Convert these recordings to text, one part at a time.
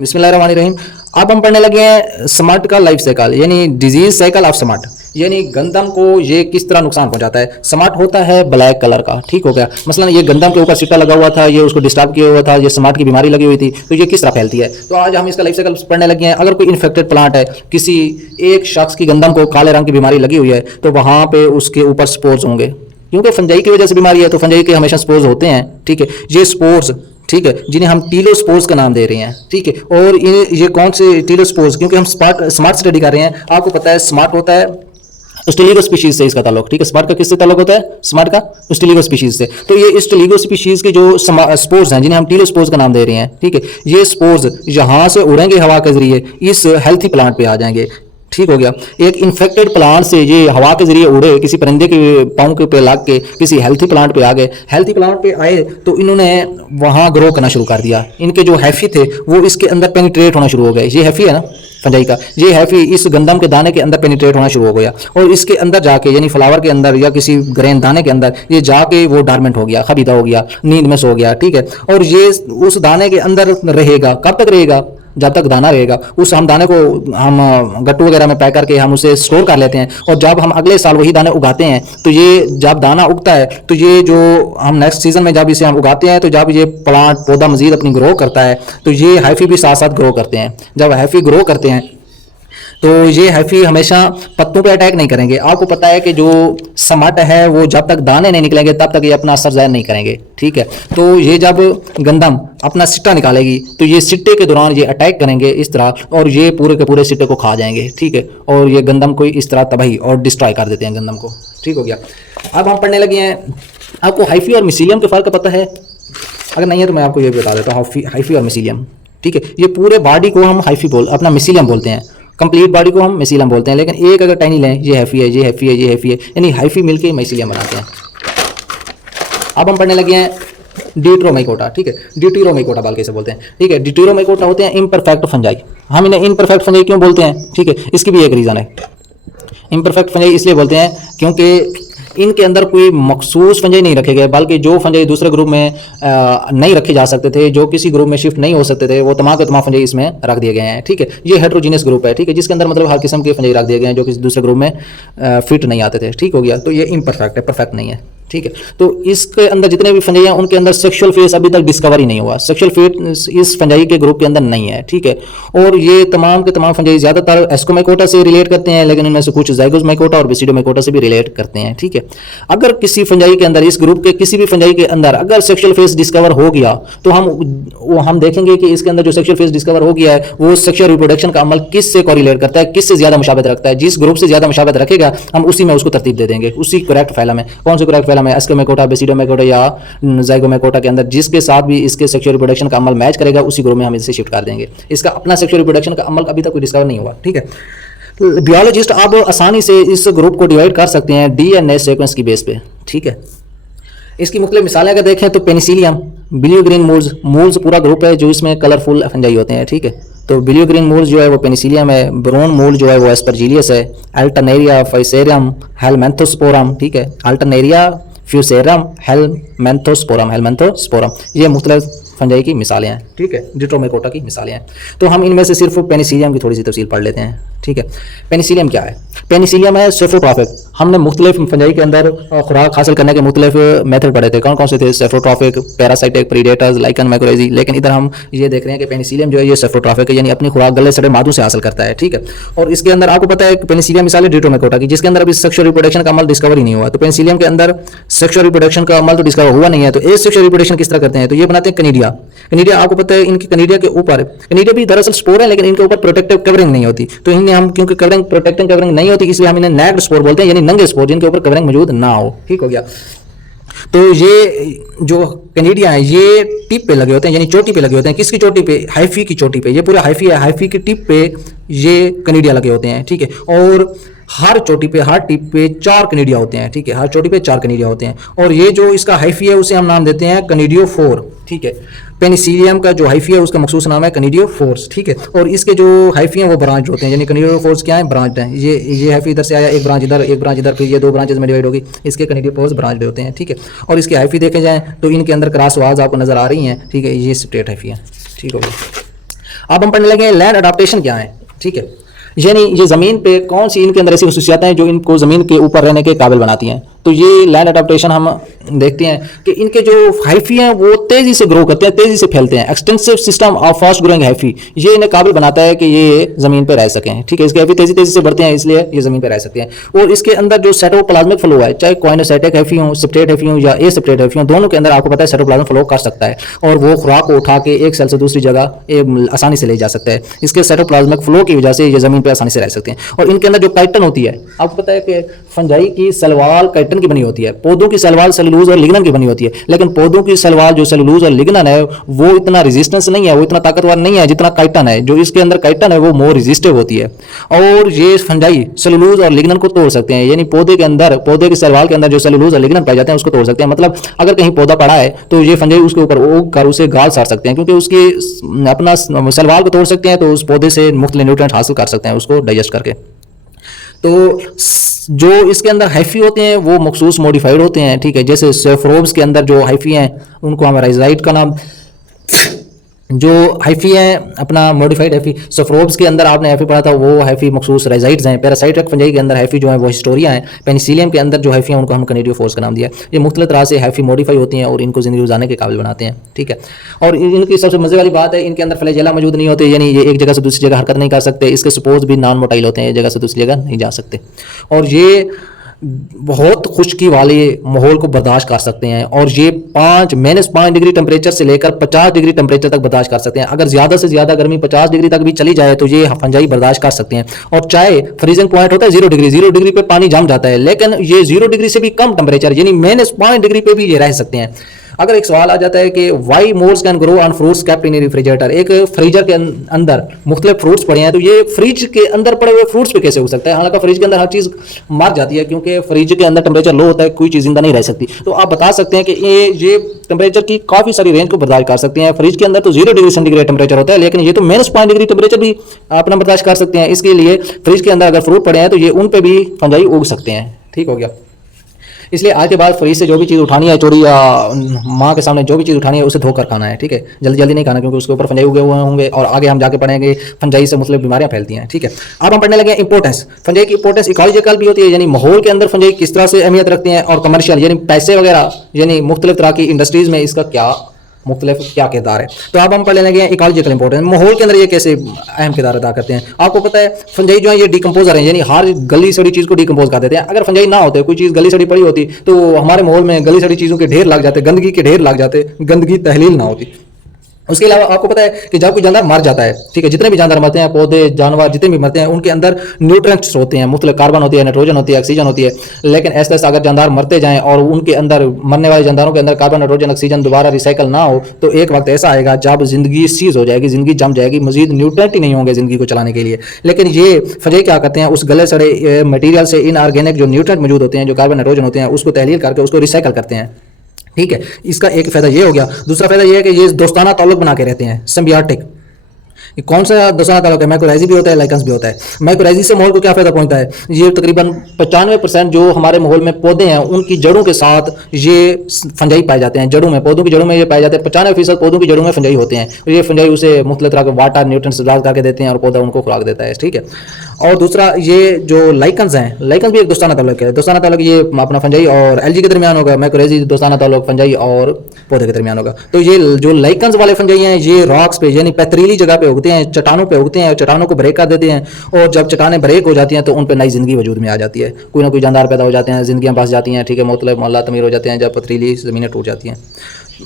बिस्मिल्लाहिर्रहमानिर्रहीम। अब हम पढ़ने लगे हैं स्मार्ट का लाइफ साइकिल यानी डिजीज साइकिल ऑफ स्मार्ट, यानी गंदम को ये किस तरह नुकसान पहुंचाता है। स्मार्ट होता है ब्लैक कलर का, ठीक हो गया। मसलन ये गंदम के ऊपर सिट्टा लगा हुआ था, ये उसको डिस्टर्ब किया हुआ था, ये स्मार्ट की बीमारी लगी हुई थी, तो ये किस तरह फैलती है। तो आज हम इसका लाइफ साइकिल पढ़ने लगे हैं। अगर कोई इन्फेक्टेड प्लांट है, किसी एक शख्स की गंदम को काले रंग की बीमारी लगी हुई है, तो वहां पे उसके ऊपर स्पोर्स होंगे, क्योंकि फंजाई की वजह से बीमारी है, तो फंजाई के हमेशा स्पोर्स होते हैं, ठीक है। ये स्पोर्स, ठीक है, जिन्हें हम टीलोस्पोर्स का नाम दे रहे हैं, ठीक है। और ये कौन से टीलोस्पोर्स, क्योंकि हम स्मार्ट स्टडी कर रहे हैं। आपको पता है स्मार्ट होता है स्टेलिगो स्पीशीज से इसका ताल्लुक, ठीक है। स्मार्ट का किससे ताल्लुक होता है? स्मार्ट का स्टेलिगो स्पीशीज से। तो ये स्टेलिगो स्पीशीज के जो स्पोर्स हैं, जिन्हें हम टीलोस्पोर्स का नाम दे रहे हैं, ठीक है, ये स्पोर्स यहाँ से उड़ेंगे हवा के जरिए, इस हेल्थी प्लांट पे आ जाएंगे, ठीक हो गया। एक इन्फेक्टेड प्लांट से ये हवा के जरिए उड़े, किसी परिंदे के पाँव के पे लग के किसी हेल्थी प्लांट पे आ गए। हेल्थी प्लांट पे आए तो इन्होंने वहाँ ग्रो करना शुरू कर दिया। इनके जो हैफी थे वो इसके अंदर पेनिट्रेट होना शुरू हो गए। ये हैफी है ना फंजाई का, ये हैफी इस गंदम के दाने के अंदर पेनिट्रेट होना शुरू हो गया, और इसके अंदर जाके यानी फ्लावर के अंदर या किसी ग्रेन दाने के अंदर ये जाके वो डॉर्मेंट हो गया, खबीदा हो गया, नींद में सो गया, ठीक है। और ये उस दाने के अंदर रहेगा, कब तक रहेगा? जब तक दाना रहेगा। उस हम दाने को हम गट्टू वगैरह में पैक करके हम उसे स्टोर कर लेते हैं, और जब हम अगले साल वही दाने उगाते हैं, तो ये जब दाना उगता है तो ये जो हम नेक्स्ट सीजन में जब इसे हम उगाते हैं, तो जब ये प्लांट पौधा मजीद अपनी ग्रो करता है, तो ये हैफी भी साथ साथ ग्रो करते हैं। जब हैफी ग्रो करते हैं तो ये हैफी हमेशा पत्तों पे अटैक नहीं करेंगे। आपको पता है कि जो स्मार्ट है वो जब तक दाने नहीं निकलेंगे तब तक ये अपना असर ज़ाहिर नहीं करेंगे, ठीक है। तो ये जब गंदम अपना सिट्टा निकालेगी तो ये सिट्टे के दौरान ये अटैक करेंगे इस तरह, और ये पूरे के पूरे सिट्टे को खा जाएंगे, ठीक है। और ये गंदम को इस तरह तबाही और डिस्ट्रॉय कर देते हैं गंदम को, ठीक हो गया। अब हम पढ़ने लगे हैं। आपको हाइफी और मिसीलियम के फ़र्क पता है? अगर नहीं है तो मैं आपको ये बता देता हूँ, हाइफी और मिसीलियम, ठीक है। ये पूरे बॉडी को हम हाइफी अपना मिसीलियम बोलते हैं, कंप्लीट बॉडी को हम मिसीलियम बोलते हैं। लेकिन एक अगर टाइनी लें, ये हैफी है, ये हैफी है, ये हैफी है, यानी हाइफी मिलके मिसीलियम बनाते हैं। अब हम पढ़ने लगे हैं डिट्रोमाइकोटा, ठीक है। डिट्यूरोमाइकोटा बल्कि से बोलते हैं, ठीक है। डिट्यूरोमाइकोटा होते हैं इम्परफेक्ट फंजाई। हम इन्हें इम्परफेक्ट फंजाई क्यों बोलते हैं, ठीक है, इसकी भी एक रीज़न है। इम्परफेक्ट फंजाई इसलिए बोलते हैं क्योंकि इनके अंदर कोई मखसूस फंजाई नहीं रखे गए, बल्कि जो फंजाई दूसरे ग्रुप में नहीं रखे जा सकते थे, जो किसी ग्रुप में शिफ्ट नहीं हो सकते थे, वो तमाम के तमाम फंजाई इसमें रख दिए गए हैं, ठीक है। ये हेट्रोजीनियस ग्रुप है, ठीक है, जिसके अंदर मतलब हर किस्म के फंजाई रख दिए गए हैं जो किसी दूसरे ग्रुप में फिट नहीं आते थे, ठीक हो गया। तो ये इम्परफेक्ट है, परफेक्ट नहीं है, ठीक है। तो इसके अंदर जितने भी फंजाई हैं उनके अंदर सेक्सुअल फेस अभी तक डिस्कवर ही नहीं हुआ, सेक्सुअल फेस इस फंजाई के ग्रुप के अंदर नहीं है, ठीक है। और ये तमाम के तमाम फंजाई ज़्यादातर एस्कोमाइकोटा से रिलेट करते हैं, लेकिन इनमें से कुछ ज़ाइगोमाइकोटा और बेसिडोमाइकोटा से भी रिलेट करते हैं, ठीक है। अगर किसी फंजाई के अंदर, इस ग्रुप के किसी भी फंजाई के अंदर अगर सेक्सुअल फेस डिस्कवर हो गया, तो हम देखेंगे कि इसके अंदर जो सेक्सुअल फेस डिस्कवर हो गया है वो सेक्सुअल रिप्रोडक्शन का अमल किससे कोरिलेट करता है, किससे ज़्यादा मुशाबहत रखता है। जिस ग्रुप से ज़्यादा मुशाबहत रखेगा हम उसी में उसको तरतीब दे देंगे, उसी करेक्ट फैला में। कौन से करेक्ट फैला में? एस्कोमाइकोटा, बेसिडोमाइकोटा या ज़ाइगोमाइकोटा के अंदर जिसके साथ भी इसके सेक्सुअल रिप्रोडक्शन का अमल मैच करेगा उसी ग्रुप में हम इसे शिफ्ट कर देंगे। इसका अपना सेक्सुअल रिप्रोडक्शन का अमल अभी तक कोई डिस्कवर नहीं हुआ, ठीक है। बियोलॉजिस्ट अब आसानी से इस ग्रुप को डिवाइड कर सकते हैं डीएनए सीक्वेंस की बेस पे, ठीक है। इसकी मुख्तलिफ मिसालें अगर देखें तो पेनिसिलियम, ब्लू ग्रीन मूल्स पूरा ग्रुप है जो इसमें कलरफुल फंजाई होते हैं, ठीक है। तो ब्लू ग्रीन मूल्स जो है वो पेनिसिलियम है, ब्राउन मूल जो है वो एस्परजिलियस है, अल्टरनेरिया फाइसेरियम हेलमेंथोस्पोरम, ठीक है, अल्टरनेरिया फ्यूसेरम हेलमेंथोस्पोरम, ये मुख्तलिफ फंजाई की मिसालें हैं, ठीक है, डिट्रोमाइकोटा की मिसालें हैं। तो हम इनमें से सिर्फ पेनिसिलियम की थोड़ी सी तफसील पढ़ लेते हैं, ठीक है। पेनिसिलियम क्या है? पेनिसिलियम है सेफ्रोट्रॉफिक। हमने मुख्तलिफ फंजाई के अंदर खुराक हासिल करने के मुख्तलिफ मेथड पढ़े थे, कौन कौन से थे? सेफ्रोट्रॉफिक, पैरासाइटिक, प्रीडेटर्स, लाइकन, मैक्रोरेजी। लेकिन इधर हम ये देख रहे हैं कि पेनिसिलियम जो है ये सेफ्रोट्रॉफिक है, यानी अपनी खुराक गले सड़े मादों से हासिल करता है, ठीक है। और इसके अंदर आपको पता है पेनिसिलियम मिसाल है डिट्रोमाइकोटा की, जिसके अंदर अभी सेक्सुअल रिप्रोडक्शन का अमल डिस्कवर ही नहीं हुआ। तो पेनिसिलियम के अंदर सेक्सुअल रिप्रोडक्शन का अमल तो डिस्कवर हुआ नहीं है, तो ए सेक्सुअल रिप्रोडक्शन किस तरह करते हैं? तो ये बनाते हैं कनीडिया। कनीडिया आपको पता है इनकी कनीडिया के ऊपर, कनीडिया भी दरअसल स्पोर है लेकिन इनके ऊपर प्रोटेक्टिव कवरिंग नहीं होती, तो इन्हें हम क्योंकि प्रोटेक्टिव कवरिंग नहीं होती इसलिए हम इन्हें नैक्ड स्पोर बोलते हैं, यानी नंगे स्पोर जिनके ऊपर कवरिंग मौजूद ना हो, ठीक हो गया। तो ये जो कनीडिया है ये टिप पे लगे होते हैं, यानी चोटी पे लगे होते हैं। किसकी चोटी पे? हाइफी की चोटी पे। ये पूरा हाइफी है, हाइफी की टिप पे ये कनीडिया लगे होते हैं, ठीक है। और हर चोटी पे, हर टिप पे 4 कनीडिया होते हैं, ठीक है, हर चोटी पे 4 कनीडिया होते हैं। और ये जो इसका हाइफी है उसे हम नाम देते हैं कनीडियोफोर, ठीक है। पेनिसिलियम का जो हाइफी है उसका मखसूस नाम है कनीडियोफोर्स, ठीक है। और इसके जो हाइफी हैं वो ब्रांच होते हैं, यानी कनीडियोफोर्स क्या है? ब्रांच हैं। ये हाइफी इधर से आया, एक ब्रांच इधर, एक ब्रांच इधर, फिर ये 2 ब्रांचेस में डिवाइड होगी, इसके कनीडियोफोर्स ब्रांच होते हैं, ठीक है। और इसके हाइफी देखे जाएँ तो इनके अंदर क्रॉस वाल्स आपको नजर आ रही हैं, ठीक है, ये स्ट्रेट हाइफी है, ठीक हो गया। अब हम पढ़ने लगे लैंड अडाप्टेशन क्या है, ठीक है। यानी ये जमीन पे कौन सी इनके अंदर ऐसी खसूसियातें हैं जो इनको जमीन के ऊपर रहने के काबिल बनाती हैं। तो ये लैंड अडेप्टेशन हम देखते हैं कि इनके जो हाइफी हैं वो तेजी से ग्रो करते हैं, तेजी से फैलते हैं। Extensive system of fast growing hyphae ये इन्हें काबिल बनाता है कि ये जमीन पर रह सकें, ठीक है। इसके हाइफी तेजी तेजी से बढ़ते हैं, इसलिए ये जमीन पर रह सकते हैं। और इसके अंदर जो साइटोप्लाज्मिक फ्लो है, चाहे कॉइनोसाइटिक हाइफी हो, सेप्टेट हाइफी हो या एसेप्टेट हाइफी हो, दोनों के अंदर आपको पता है साइटोप्लाज्मिक फ्लो कर सकता है और वो खुराक को उठा के एक सेल से दूसरी जगह आसानी से ले जा सकता है। इसके साइटोप्लाज्मिक फ्लो की वजह से ये जमीन पर आसानी से रह सकते हैं। और इनके अंदर जो काइटन होती है, आपको पता है कि फंजाई की सलवाल काइटन की बनी होती है, पौधों की सलवाल सेलुलोज और लिग्नन की बनी होती है। लेकिन पौधों की सलवाल जो सेलुलोज और लिग्नन है वो इतना रेजिस्टेंस नहीं है, वो इतना ताकतवर नहीं है जितना काइटन है। जो इसके अंदर काइटन है वो मोर रेजिस्टिव होती है और ये फंजाई सेलुलोज और लिग्नन को तोड़ सकते हैं। यानी पौधे के अंदर, पौधे की सलवाल के अंदर जो सेलुलोज और लिग्नन पाए जाते हैं उसको तोड़ सकते हैं। मतलब अगर कहीं पौधा पड़ा है तो ये फंजाई उसके ऊपर उग कर उसे गाल सार सकते हैं, क्योंकि उसकी अपना सलवाल को तोड़ सकते हैं तो उस पौधे से मुख्तलिफ न्यूट्रिएंट हासिल कर सकते हैं उसको डाइजेस्ट करके। तो जो इसके अंदर हाइफी होते हैं वो मखसूस मॉडिफाइड होते हैं, ठीक है। जैसे सेफ्रोब्स के अंदर जो हाइफी हैं उनको हम राइजाइट का नाम, जो हाइफी हैं अपना मॉडिफाइड हाइफी, सफ्रोब्स के अंदर आपने हाइफी पढ़ा था वो हाइफी मखसूस राइजाइट्स हैं। पैरासाइटिक फंजाई के अंदर हाइफी जो है वो हिस्टोरिया हैं। पेनिसिलियम के अंदर जो हाइफी हैं उनको हम कनेडियोफोर्स का नाम दिया। ये मुख्तलिफ तरह से हाइफी मॉडिफाई होती हैं और इनको जिंदगी गुजारने के काबिल बनाते हैं, ठीक है। और इनकी सबसे मजे वाली बात है इनके अंदर फ्लैजेला मौजूद नहीं होते, यानी ये एक जगह से दूसरी जगह हरकत नहीं कर सकते। इसके स्पोर्स भी नॉन मोटाइल होते हैं, एक जगह से दूसरी जगह नहीं जा सकते। और ये बहुत खुश्की वाले माहौल को बर्दाश्त कर सकते हैं और ये -5 डिग्री टेम्परेचर से लेकर 50 डिग्री टेम्परेचर तक बर्दाश्त कर सकते हैं। अगर ज़्यादा से ज़्यादा गर्मी 50 डिग्री तक भी चली जाए तो ये फंजाई बर्दाश्त कर सकते हैं। और चाहे फ्रीजिंग पॉइंट होता है 0 डिग्री, 0 डिग्री पे पानी जम जाता है, लेकिन ये 0 डिग्री से भी कम टेम्परेचर यानी -5 डिग्री पे भी ये रह सकते हैं। अगर एक सवाल आ जाता है कि why moulds can grow on fruits kept in refrigerator, एक फ्रीजर के अंदर मुख्तलिफ फ्रूट्स पड़े हैं तो ये फ्रिज के अंदर पड़े हुए फ्रूट्स पे कैसे हो सकता है। हालांकि फ्रिज के अंदर हर चीज़ मर जाती है क्योंकि फ्रिज के अंदर टेम्परेचर लो होता है, कोई चीज़ जिंदा नहीं रह सकती। तो आप बता सकते हैं कि ये टेम्परेचर की काफ़ी सारी रेंज को बर्दाश्त कर सकते हैं। फ्रिज के अंदर तो 0 डिग्री सेंटीग्रेड टेम्परेचर होता है, लेकिन ये तो -5 डिग्री टेम्परेचर भी अपना बर्दाश्त कर सकते हैं। इसके लिए फ्रिज के अंदर अगर फ्रूट पड़े हैं तो ये उन पर भी फंजाई उग सकते हैं, ठीक हो गया। इसलिए आज के बाद फ्रिज से जो भी चीज़ उठानी है, चोरी या माँ के सामने जो भी चीज़ उठानी है उसे धोकर खाना है, ठीक है। जल्दी जल्दी नहीं खाना क्योंकि उसके ऊपर फंजाई उगे हुए होंगे और आगे हम जाके पढ़ेंगे फंजाई से मुख्तलिफ बीमारियां फैलती हैं, ठीक है। अब हम पढ़ने लगे इंपोर्टेंस। फंजाई की इंपोर्टेंस इकोलॉजिकल भी होती है, यानी माहौल के अंदर फंजाई किस तरह से अहमियत रखते हैं, और कमर्शियल यानी पैसे वगैरह यानी मुख्तलिफ तरह की इंडस्ट्रीज में इसका क्या किरदार है। तो अब हम पढ़ने लगे हैं इकोलॉजिकल इंपोर्टेंस, माहौल के अंदर ये कैसे अहम किरदार अदा करते हैं। आपको पता है फंजाई जो है ये डिकम्पोजर है, यानी हर गली सड़ी चीज़ को डिकम्पोज कर देते हैं। अगर फंजाई ना होते, कोई चीज़ गली सड़ी पड़ी होती तो हमारे माहौल में गली सड़ी चीज़ों के ढेर लग जाते, गंदगी के ढेर लग जाते, गंदगी तहलील ना होती। उसके अलावा आपको पता है कि जब कोई जानवर मर जाता है, ठीक है, जितने भी जानवर मरते हैं, पौधे जानवर जितने भी मरते हैं, उनके अंदर न्यूट्रिएंट्स होते हैं, मुख्तलिफ कार्बन होती है, नाइट्रोजन होती है, ऑक्सीजन होती है। लेकिन ऐसे ऐसे अगर जानवर मरते जाएं और उनके अंदर, मरने वाले जानवरों के अंदर कार्बन, नाइट्रोजन, ऑक्सीजन दोबारा रिसाइकल ना हो तो एक वक्त ऐसा आएगा जब जिंदगी सीज हो जाएगी, जिंदगी जम जाएगी, मजीद न्यूट्रिएंट ही नहीं होंगे जिंदगी को चलाने के लिए। लेकिन ये फंजाई क्या करते हैं, उस गले सड़े मटीरियल से इनऑर्गेनिक जो न्यूट्रिएंट मौजूद होते हैं, जो कार्बन नाइट्रोजन होते हैं, उसको तहलील करके उसको रिसाइकल करते हैं, ठीक है। इसका एक फायदा ये हो गया। दूसरा फायदा ये है कि ये दोस्ताना ताल्लुक बना के रहते हैं, सिम्बियोटिक। कौन सा दोस्ताना ताल्लुक है, माइकोराइजी भी होता है, लाइकेंस भी होता है। माइकोराइजी से माहौल को क्या फायदा पहुंचता है, ये तकरीबन 95% जो हमारे माहौल में पौधे हैं उनकी जड़ों के साथ ये फंजाई पाए जाते हैं। जड़ों में, पौधों की जड़ों में ये पाए जाते हैं। 95% पौधों की जड़ों में फंजाई होते हैं। ये फंजाई उसे मुख्तलिफ तरह के वाटर न्यूट्रिएंट्स इजाज करके देते हैं और पौधा उनको खुराक देता है, ठीक है। और दूसरा ये जो लाइकन्स हैं, लाइकन्स भी एक दोस्ताना ताल्लुक है। दोस्ताना ताल्लुक ये अपना फंजाई और एलजी के दरमियान होगा, माइकोराइजी दोस्ताना ताल्लुक फंजाई और पौधे के दरमियान होगा। तो ये जो लाइकन्स वाले फंजाई हैं ये रॉक्स पे यानी पथरीली जगह पे उगते हैं, चट्टानों पे उगते हैं, चट्टानों को ब्रेक कर देते हैं और जब चट्टानें ब्रेक हो जाती हैं तो उन पर नई जिंदगी वजूद में आ जाती है। कोई ना कोई जानदार पैदा हो जाते हैं, जिंदगियां बस जाती हैं, ठीक है, मुख्तलिफ मोहल्ला तमीर हो जाते हैं जब पथरीली ज़मीनें टूट जाती हैं।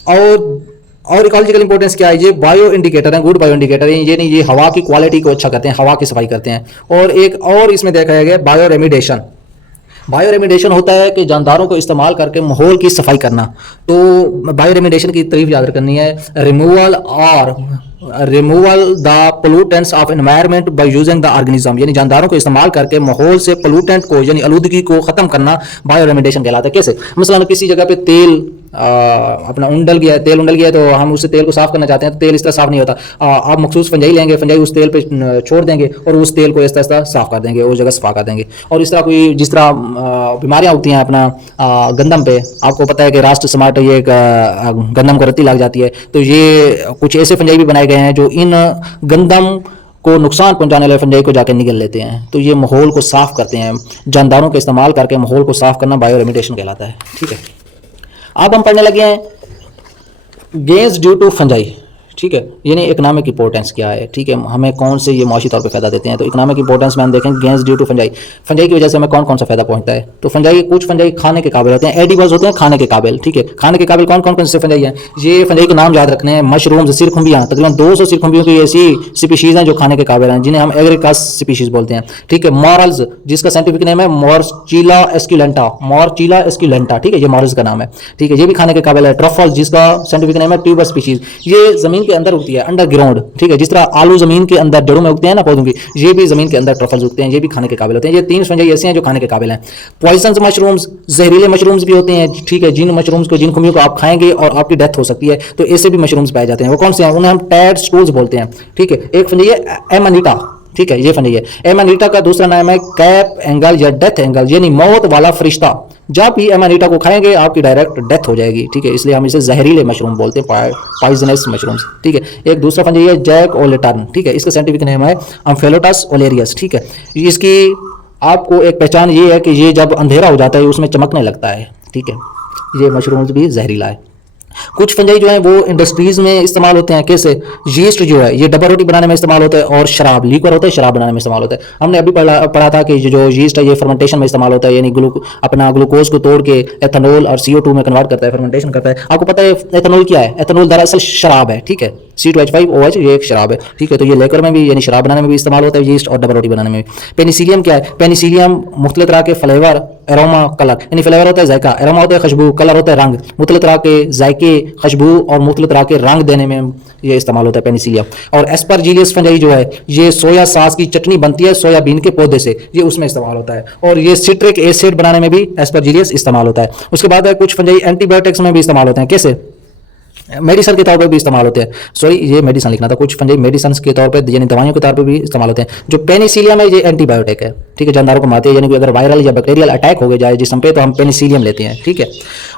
और इकोलॉजिकल इंपॉर्टेंस क्या है, ये बायो इंडिकेटर है, गुड बायो इंडिकेटर है। ये नहीं, ये हवा की क्वालिटी को अच्छा करते हैं, हवा की सफाई करते हैं। और एक और इसमें देखा गया बायो रेमिडेशन। बायो रेमिडेशन होता है कि जानदारों को इस्तेमाल करके माहौल की सफाई करना। तो बायो रेमिडेशन की तारीफ याद करनी है, removal the pollutants of environment by using the organism, यानी जानदारों को इस्तेमाल करके माहौल से पोल्यूटेंट को यानी आलूदगी को खत्म करना बायो रेमिडेशन कहलाता है। कैसे, मसलन किसी जगह पे तेल अपना उंडल गया, तेल उंडल गया, तो हम उस तेल को साफ करना चाहते हैं तो तेल इस तरह साफ नहीं होता। आप मखसूस फंजाई लेंगे, फंजाई उस तेल पे छोड़ देंगे और उस तेल को इस तरह साफ कर देंगे, उस जगह सफा कर देंगे। और इस तरह कोई जिस तरह बीमारियां होती हैं अपना गंदम पे, आपको पता है कि राष्ट्र स्मार्ट ये गंदम को रत्ती लग जाती है, तो ये कुछ ऐसे फंजाई भी बनाए गए हैं जो इन गंदम को नुकसान पहुंचाने वाले फंजाई को जाकर निगल लेते हैं। तो ये माहौल को साफ करते हैं, जानदारों का इस्तेमाल करके माहौल को साफ करना बायो रेमिडिएशन कहलाता है। ठीक है, अब हम पढ़ने लगे हैं गेन्स ड्यू टू फंजाई। ठीक है, यानी इकोनॉमिक इंपॉर्टेंस क्या है। ठीक है, हमें कौन से ये मुआशी तौर पे फायदा देते हैं। तो इकोनॉमिक इंपॉर्टेंस में हम देखेंगे gains due to fungi, fungi की वजह से हमें कौन कौन सा फायदा पहुंचता है। तो फंजाई, कुछ फंजाई खाने के काबिल होते हैं, एडिबल्स होते हैं, खाने के काबिल। ठीक है, खाने के काबिल कौन कौन से फंजाई हैं, ये फंजाई के नाम याद रखने हैं। मशरूम्स, सिरखुंबियाँ, तकरीबन 200 सिरखुंबियों की ऐसी स्पीशीज हैं जो खाने के काबिल हैं, जिन्हें हम एग्रीकास स्पीशीज बोलते हैं। ठीक है, मॉरल्स, जिसका साइंटिफिक नेम है मॉर्चीला एस्क्यूलेंटा, मॉर्चीला एस्क्यूलेंटा। ठीक है, ये मॉरल्स का नाम है। ठीक है, ये भी खाने के काबिल है। ट्रफल्स, जिसका साइंटिफिक नेम है ट्यूबर स्पीशीज, ये जमीन के अंदर उगती है, अंडर ग्राउंड। ठीक है, जिस तरह आलू जमीन के अंदर जड़ों में उगते हैं ना पौधों की, ये भी जमीन के अंदर ट्रफल्स उगते हैं, ये भी खाने के काबिल होते हैं। ये 3 फंजाई ऐसे हैं जो खाने के काबिल हैं। पॉइजनस मशरूम्स, जहरीले मशरूम्स भी होते हैं। ठीक है, जिन मशरूम्स को, जिन खुमियों को आप खाएंगे और आपकी डेथ हो सकती है, तो ऐसे भी मशरूम्स पाए जाते हैं। वो कौन से हैं, उन्हें हम टैड स्टूल्स बोलते हैं। ठीक है, एक फंजाई है एमानिटा। ठीक है, ये फंजाई है एमानिटा का दूसरा नाम है कैप एंगल या डेथ एंगल, यानी मौत वाला फरिश्ता। जब भी एमानिटा को खाएंगे आपकी डायरेक्ट डेथ हो जाएगी। ठीक है, इसलिए हम इसे जहरीले मशरूम बोलते हैं, पॉइजनस मशरूम्स। ठीक है, एक दूसरा फंजाई है जैक ओलेटर्न। ठीक है, इसका साइंटिफिक नेम है अम्फेलोटस ओलेरियस। ठीक है, इसकी आपको एक पहचान ये है कि ये जब अंधेरा हो जाता है उसमें चमकने लगता है। ठीक है, ये मशरूम्स भी जहरीला है। कुछ फंजाई जो है वो इंडस्ट्रीज में इस्तेमाल होते हैं। कैसे, यीस्ट जो है ये डब्बा रोटी बनाने में इस्तेमाल होता है, और शराब, लीक्वर होता है, शराब बनाने में इस्तेमाल होता है। हमने अभी पढ़ा था कि जो यीस्ट है ये फर्मेंटेशन में इस्तेमाल होता है, यानी अपना ग्लूकोज को तोड़ के एथेनॉल और CO2 में कन्वर्ट करता है, फर्मेंटेशन करता है। आपको पता है एथेनॉल क्या है, एथेनॉल दरअसल शराब है। ठीक है, C2H5OH ये एक शराब है। ठीक है, तो ये लेकर में भी यानी शराब बनाने में भी इस्तेमाल होता है यीस्ट, और डब्बा रोटी बनाने में भी। पेनिसिलियम क्या है, पेनिसिलियम मुख्तलिफ तरह के फ्लेवर, एरोमा, कलर, यानी फ्लेवर होता है जायका, एरोमा होता है खुशबू, कलर होता है रंग, मुख्तलिफ तरह के जायके, खुशबू और मुख्तलिफ तरह के रंग देने में ये इस्तेमाल होता है पेनिसिलियम। और एस्परजिलियस फंजाई जो है ये सोया सॉस की चटनी बनती है सोयाबीन के पौधे से, ये उसमें इस्तेमाल होता है। और ये सिट्रिक एसिड बनाने में भी एस्परजिलियस इस्तेमाल होता है। उसके बाद है कुछ फंजाई एंटीबायोटिक्स में भी इस्तेमाल होते हैं। कैसे, मेडिसन के तौर पर भी इस्तेमाल होते हैं। सॉरी, ये मेडिसन लिखना था। कुछ फंजाई मेडिसन के तौर पर यानी दवाइयों के तौर पर भी इस्तेमाल होते हैं। जो पेनिसिलियम है ये एंटीबायोटिक है। ठीक है, जानदारों को मारती है, यानी कि अगर वायरल या बैक्टीरियल अटैक हो गया जाए जिसम पे तो हम पेनिसिलियम लेते हैं। ठीक है,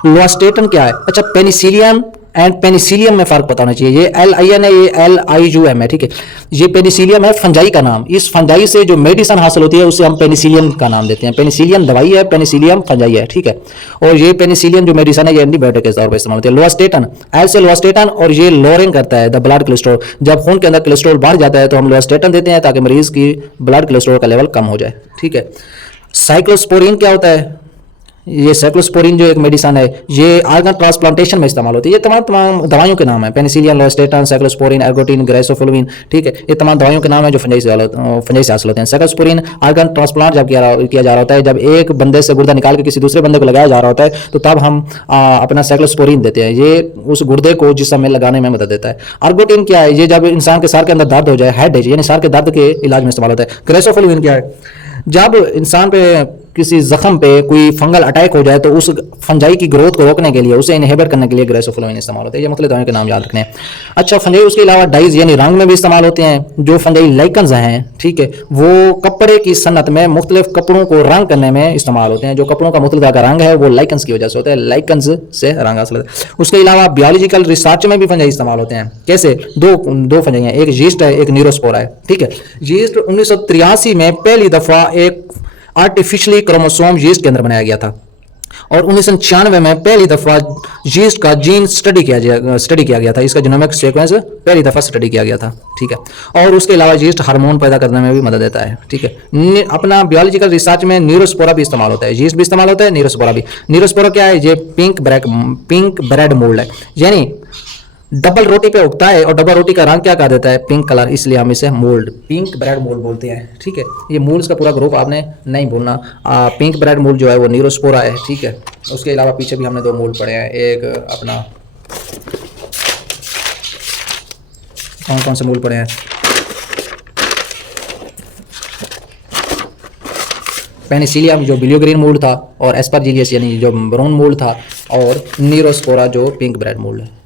लोस्टेटन क्या है, अच्छा पेनिसिलियम एंड पेनिसिलियम में फर्क पता होना चाहिए। ये LIN है, ये LIUM है। ठीक है, ये पेनिसिलियम है फंजाई का नाम। इस फंजाई से जो मेडिसिन हासिल होती है उसे हम पेनिसिलियम का नाम देते हैं। पेनिसिलियम दवाई है, पेनिसिलियम फंजाई है। ठीक है, और ये पेनिसिलियम जो मेडिसिन है ये एंटीबायोटिक के तौर पर इस्तेमाल होती है। लोस्टेटन, L से लोस्टेटन, और ये लोअरिंग करता है द ब्लड कोलेस्ट्रॉल। जब खून के अंदर कोलेस्ट्रॉल बढ़ जाता है तो हम लोस्टेटन देते हैं ताकि मरीज की ब्लड कोलेस्ट्रॉल का लेवल कम हो जाए। ठीक है, साइक्लोस्पोरिन क्या होता है, ये साइक्लोस्पोरिन जो एक मेडिसिन है ये ऑर्गन ट्रांसप्लांटेशन में इस्तेमाल होती है। ये तमाम दवाइयों के नाम है, पेनिसिलियम, लोस्टेटन, साइक्लोस्पोरिन, एर्गोटिन, ग्रेसोफुलविन। ठीक है, ये तमाम दवाइयों के नाम है जो फंजाई से हासिल होते हैं। साइक्लोस्पोरिन ऑर्गन ट्रांसप्लांट जब किया जा रहा होता है, जब एक बंदे से गुर्दा निकाल के किसी दूसरे बंदे को लगाया जा रहा होता है तो तब हम अपना साइक्लोस्पोरिन देते हैं। ये उस गुर्दे को जिस्म में लगाने में मदद देता है। एर्गोटिन क्या है, ये जब इंसान के सर के अंदर दर्द हो जाए, हेडेक यानी सर के दर्द के इलाज में इस्तेमाल होता है। ग्रेसोफुलविन क्या है, जब इंसान पे किसी जख्म पे कोई फंगल अटैक हो जाए तो उस फंजाई की ग्रोथ को रोकने के लिए, उसे इनहिबिट करने के लिए ग्रेसोफुलविन इस्तेमाल होते हैं। ये मतलब दवाइयों के नाम याद रखने हैं। अच्छा, फंजाई उसके अलावा डाइज यानी रंग में भी इस्तेमाल होते हैं। जो फंजाई लाइकन्स हैं, ठीक है, वो कपड़े की सनत में मुख्तलिफ कपड़ों को रंग करने में इस्तेमाल होते हैं। जो कपड़ों का मुख्तलिफ का रंग है वो लाइकन्स की वजह से होता है, लाइकन्स से रंग हासिल होता है। उसके अलावा बायोलॉजिकल रिसर्च में भी फंजाई इस्तेमाल होते हैं। कैसे, दो फंजाई हैं, एक यीस्ट है, एक न्यूरोस्पोरा है। ठीक है, यीस्ट 1983 में पहली दफा एक आर्टिफिशियली क्रोमोसोम यीस्ट के अंदर बनाया गया था, और 1996 में पहली दफा यीस्ट का जीन स्टडी किया गया था। इसका जीनोमिक सीक्वेंस पहली दफा स्टडी किया गया था। ठीक है, और उसके अलावा यीस्ट हार्मोन पैदा करने में भी मदद देता है। ठीक है, अपना बायोलॉजिकल रिसर्च में न्यूरोस्पोरा भी इस्तेमाल होता है, यीस्ट भी इस्तेमाल होता है, न्यूरोस्पोरा भी। न्यूरोस्पोरा क्या है, ये पिंक ब्रेड मोल्ड है, यानी डबल रोटी पे उगता है और डबल रोटी का रंग क्या कर देता है, पिंक कलर, इसलिए हम इसे मोल्ड, पिंक ब्रेड मोल्ड बोलते हैं। ठीक है, ये मोल्ड्स का पूरा ग्रुप आपने नहीं भूलना। पिंक ब्रेड मोल्ड जो है वो न्यूरोस्पोरा है। ठीक है, उसके अलावा पीछे भी हमने 2 मोल्ड पढ़े हैं। एक अपना कौन से मोल्ड पढ़े हैं, पेनिसिलियम जो बिलियो ग्रीन मोल्ड था, और एस्परजिलियस यानी जो ब्राउन मोल्ड था, और नीरोस्पोरा जो पिंक ब्रेड मोल्ड है।